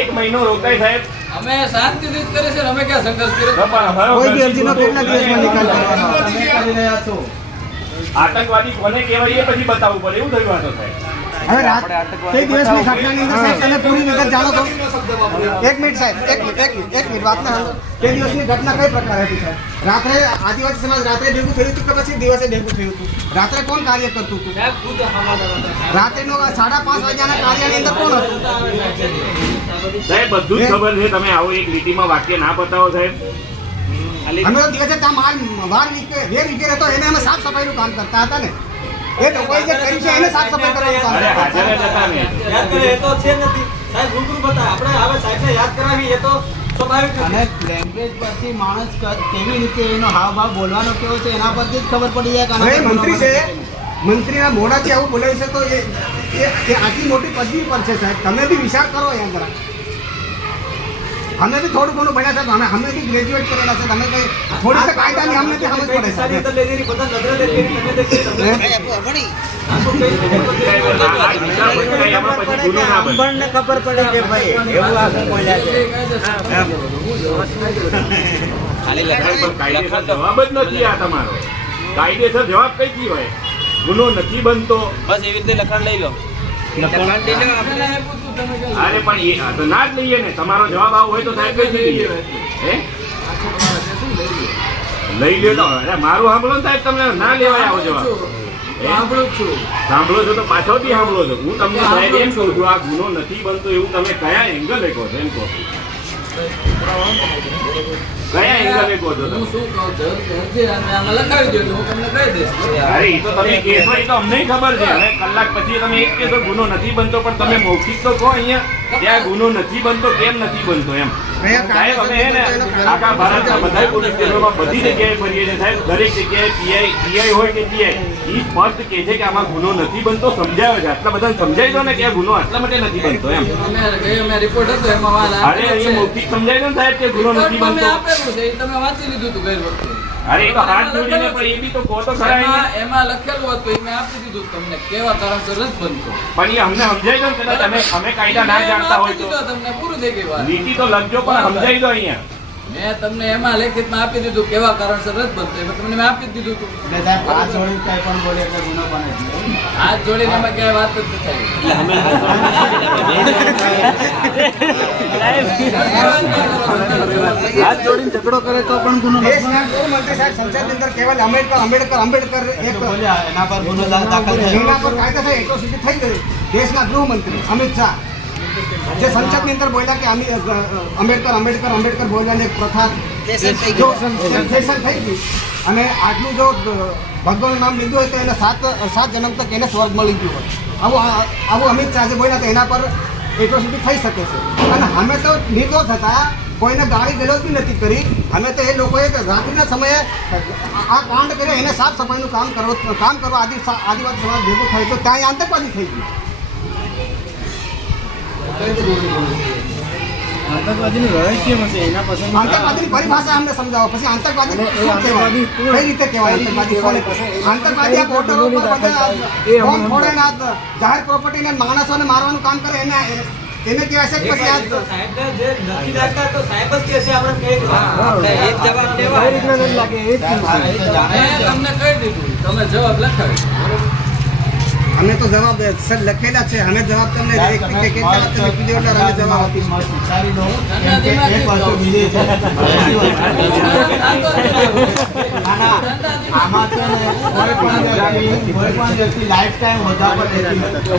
એક મહિનો રોકાય સાહેબ, અમે શાંતિથી કરે છે. અમે ક્યાં સંઘર્ષ કર્યો? કોઈ બી અરજીનો કેટલા દિવસમાં નિકાલ કરવાનો? આતંકવાદી કોને કહેવાય એ પછી બતાવવું પડે, એવું થયું વાતો થાય. હવે રાત તે દિવસની ઘટનાની અંદર સાહેબ તમે પૂરી વિગત જાણો છો? એક મિનિટ સાહેબ, એક મિનિટ વાત ના. તે દિવસની ઘટના કઈ પ્રકાર હતી સાહેબ? રાત્રે આદિવાસી સમાજ રાત્રે ભેગું થયું હતું કે પછી દિવસે ભેગું થયું હતું? રાત્રે કોણ કાર્ય કરતું હતું? રાત્રિનો 5:30 વાગ્યાના કાર્યની અંદર કોણ હતું? સાહેબ બધું જ ખબર છે, તમે આવો એક લીટીમાં વાક્ય ના બતાવો સાહેબ. અમે તો દિવસે ત્યાં માલ વાર નીકળે હતો એને અમે સાફ સફાઈનું કામ કરતા હતા ને. એ લોકોએ જે કર્યું છે એને સાફ સફાઈ કરવાનું કામ અરે હાજર જ હતા ને. યાદ કરે એ તો છે નથી સાહેબ, રૂબરૂ બતાવે. આપણે હવે સાહેબને યાદ કરાવી એ તો સ્વાભાવિક છે. અને લેંગ્વેજ પરથી માણસ કેવી રીતે એનો હાવભાવ બોલવાનો કેવો છે એના પરથી જ ખબર પડી જાય કે હવે મંત્રી છે, મંત્રીના મોઢાથી આવું બોલાય છે તો એ આટલી મોટી પદવી પર છે સાહેબ. તમે બી વિચાર કરો યાર જરા. અમે બી થોડું ઘણું ભણ્યા છે, અમે બી ગ્રેજ્યુએટ કરેલા છે. તમે કઈ થોડી તો કાયદાની અમને સમજ પડે છે. બધા નજરે દેખીને તમે દેખીને આપણને ખબર પડે કે ભાઈ એવું આખું બોલ્યા છે. કાયદેસર જવાબ જ નથી આ તમારો. કાયદેસર જવાબ કઈ હોય? ગુનો નથી બનતો, બસ એવી રીતે લખાણ લઈ લો. અરે પણ એ તો ના જ લઈએ ને. તમારો જવાબ આવો હોય તો સાહેબ કઈ લઈએ? હે લઈ લ્યો તો. અરે મારું સાંભળો ને સાહેબ, તમને ના લેવાય આવો જવાબ. સાંભળો છો તો પાછો બી સાંભળો છો. હું તમને સાહેબ એમ કહું છું, આ ગુનો નથી બનતો એવું તમે કયા એંગલે કહો છો? એમ કહો કયા એંગલે કહો છો? અરે એ તો તમે કહેશો, એ તો અમને ખબર છે. હવે કલાક પછી તમે એક કહેશો ગુનો નથી બનતો, પણ તમે મૌખિક તો કહો અહીંયા ત્યાં ગુનો નથી બનતો, કેમ નથી બનતો એમ. સાહેબ અમે હે ને આખા ભારતના બધા પોલીસ સ્ટેશનોમાં બધી જગ્યાએ ફરીએ છીએ સાહેબ. દરેક જગ્યાએ પીઆઈ હોય કે ટીઆઈ એ સ્પષ્ટ કહે છે કે આમાં ગુનો નથી બનતો, સમજાવે છે. આટલા બધા સમજાવી દો ને કે આ ગુનો આટલા માટે નથી બનતો એમ. અરે એ મૌખિક સમજાવી દો ને સાહેબ કે ગુનો નથી બનતો. તમે વાંચી લીધું હતું ગઈ વખતે. અરે એ તો હાથ જોડીને પણ એ બી તો કહો તો ખરા. એમાં લખેલું હતું, મેં આપી દીધું તમને કેવા કારણસર જ બનતો. પણ એ અમને સમજાવી દો ને કદાચ અમે કાયદા ના જાણતા હોય તો. તમને પૂરું થઈ ગઈ વાત. નીતિ તો લખજો પણ સમજાવી દો અહીંયા. મેં તમને એમાં લેખિતમાં આપી દીધું કેવા કારણસર જ બનતો. એમાં તમને મેં આપી દીધું હતું. હાથ જોડી કઈ પણ બોલે કે ગુનો બને. હાથ જોડીને એમાં ક્યાંય વાત જ નથી થઈ. હાથ જોડીને ઝઘડો કરે તો પણ ગુનો દેશના ગૃહમંત્રી સાહેબ સંસદની અંદર કેવલ આંબેડકર એક એના પર ગુનો દાખલ થયો. એના પર કાયદાસર એટ્રોસિટી થઈ ગઈ. દેશના ગૃહમંત્રી અમિત શાહ જે સંસદની અંદર બોલ્યા કે આંબેડકર બોલ્યાને એક પ્રથા સેન્સેશન થઈ ગઈ. અને આટલું જો ભગવાનનું નામ લીધું હોય તો એને 7 જન્મ તક એને સ્વર્ગ મળી ગયું હોય. આવું અમિત શાહ જે બોલ્યા તો એના પર એટ્રોસિટી થઈ શકે છે. અને અમે તો નિર્દોષ હતા, કોઈને ગાળી ગલોચ બી નથી કરી. અમે તો એ લોકોએ રાત્રિના સમયે આ કાંડ કર્યો, એને સાફ સફાઈનું કામ કરવા આદિવાસી સમાજ ભેગો થાય તો ત્યાં આતંકવાદી થઈ ગયું. આતંકવાદીનું રહસ્ય હશે એના પછી આતંકવાદીની પરિભાષા અમને સમજાવો. પછી આતંકવાદી શું કહેવાય? કઈ રીતે કહેવાય આતંકવાદી? આતંકવાદી આ બોર્ડરો ઉપર બધા બોમ્બ ફોડે ને જાહેર પ્રોપર્ટીને માણસોને મારવાનું કામ કરે એને કહેવાય છે કે પછી આ સાહેબને જે નથી લાગતા તો સાહેબ જ કહે છે. આપણે કઈ જવાબ દેવા કઈ રીતના નથી લાગે એ જ મેં તમને કહી દીધું, તમે જવાબ લખાવી. અમે તો જવાબ સર લખેલા છે. અમે જવાબ તમને એક રીતે કહેતા તમે કીધું એટલે અમે જવાબ આપીશું. વિચારી લો એક વસ્તુ બીજી છે. આમાં છે ને કોઈ પણ વ્યક્તિ લાઈફ ટાઈમ હોદ્દા પર રહેતી નથી.